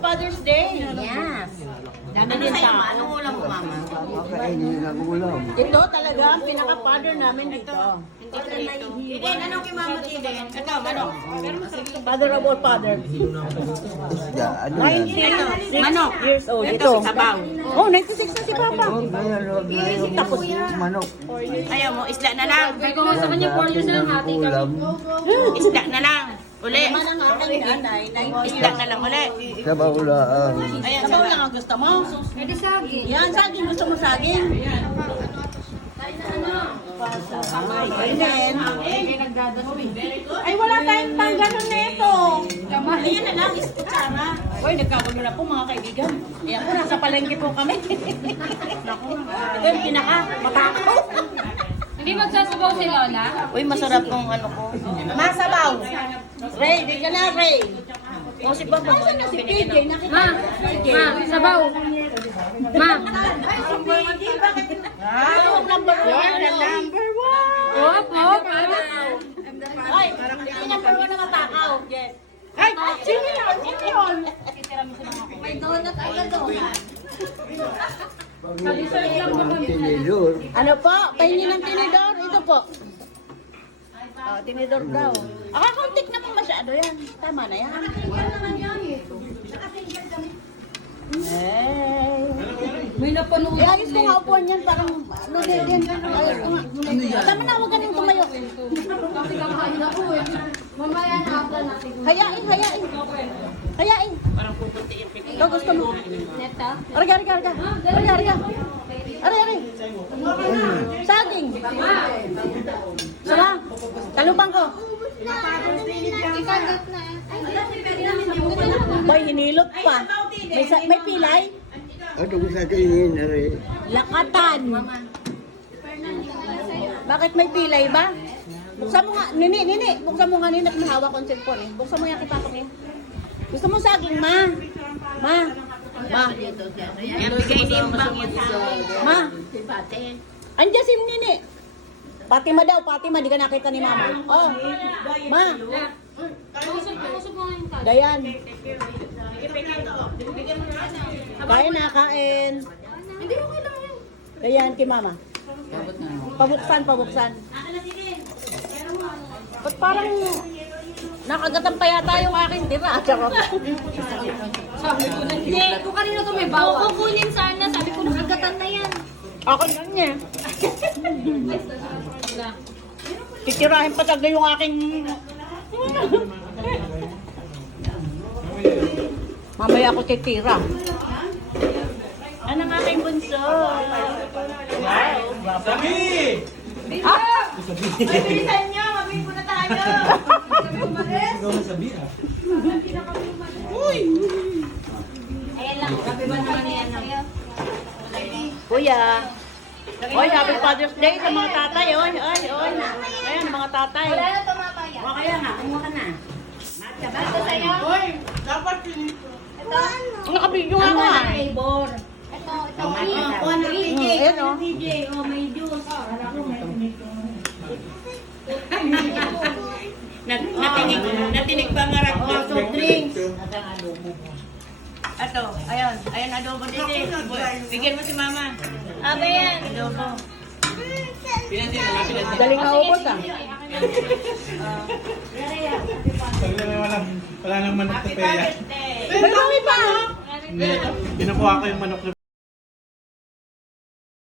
Father's Day. Yes. Dami Ano din sa'yo, tao. ma? Anong ulam mo, mama? Makainin ng ulam. Ito talaga ang pinaka-father namin dito. Tiden, anong kay mama, Tiden? Ito, manok. Father of all father. Isda, ano yan? 96 Manok. years old. Ito, Ito. sabaw. Oh, 96 na si Papa. Huwag na yan, huwag na yung Tapos. manok. Ayaw mo, isda na lang. Kung sa kanya 4 years na lang hati kami. Isda na lang. Uli. Naman ang aking nanay, 90 Isda na lang uli. Sa baulaang. Ayan, Sabaw lang ang gusto mo. Pwede saging. Yan, saging. Gusto mo saging? Ayan. Ay, wala tayong pangganon na ito. Ayan na lang, kutsara. Uy, nagkagulo na po mga kaibigan. Ayan po, nasa palengke po kami. Naku, ito yung pinaka-matakaw. Hindi magsasabaw si Lola? Uy, masarap tong ano ko. Masabaw. Ray, di ka na, Ray. O si Papa, saan na si KJ? Nakita Ma, ma, sabaw. Ma. Ay, si KJ, bakit? Yung number one. Number one. Hop, hop. Ay, yung number one na matakaw. Yes. Ay, sino yun? Sino yun? May donut ay na donut. Tinidor. Ano po? Pahingin ng tinidor. Ito po. Oh, tinidor daw. Akakuntik naman masyado yan. Tama na yan. May napanood. Ayos ko nga upuan yan. Parang ano din. Ayos ko nga. Tama na, huwag ka nang tumayo. Kasi kakain ako eh. Mamaya na ako natin. Hayain. Hayain. Parang pupunti yung pipi. Ikaw gusto mo. Neta? Arga. Ari. Saging. Sama. Talubang ko. Ikagat na. Boy, hinilot pa. May pilay. Ano ko sa kainin na rin? Lakatan. Bakit may pilay ba? Buksan mo nga. Nini. Buksan mo nga nini at may hawak kong cellphone eh. Buksan mo yan kita ko niya. Gusto mo saging, ma? Ma. Yan, bigay niyo yung bangit sa... Ma. Andiyan si Nini. Fatima daw, Fatima. Di ka nakita ni Mama. Oh. Ma. Kusog mo nga yung kagat. Dayan. Kain na, kain. Hindi okay lang yan. Dayan kay Mama. Pabuksan. Ba't parang nakagatan pa yata yung akin tira? Charot. Hindi, kung kanino to may bawa. Kukunin sana, sabi ko nakagatan na yan. Ako lang niya. Titirahin pa talaga yung aking... Mamaya ako titira. Ano nga aking bunso? Wow. Sabi! Ah! Bilisan niyo, mabili na tayo. Ikaw na sabi ah. Ayan lang, gabi ba naman yan? Kuya. Oy, happy Father's Day sa mga tatay. Oy. Ayan, mga tatay. Wala na tumapaya. O kaya nga, kumuha ka na. Basta sa'yo. Dapat pinito. Nakabigyo nga ako ah. Flavor. Ito. Kuha na rin, TJ. Ayan o. TJ, oh, may juice. Natinig ba nga rat? Oh, soft drinks. Ato, ayun adobo din eh. Bigyan mo si mama. Aba yan. Adobo. Daling naubos ah. Sabi na wala nang manok na peya. Marami pa. Hindi. Kinukuha ko yung manok na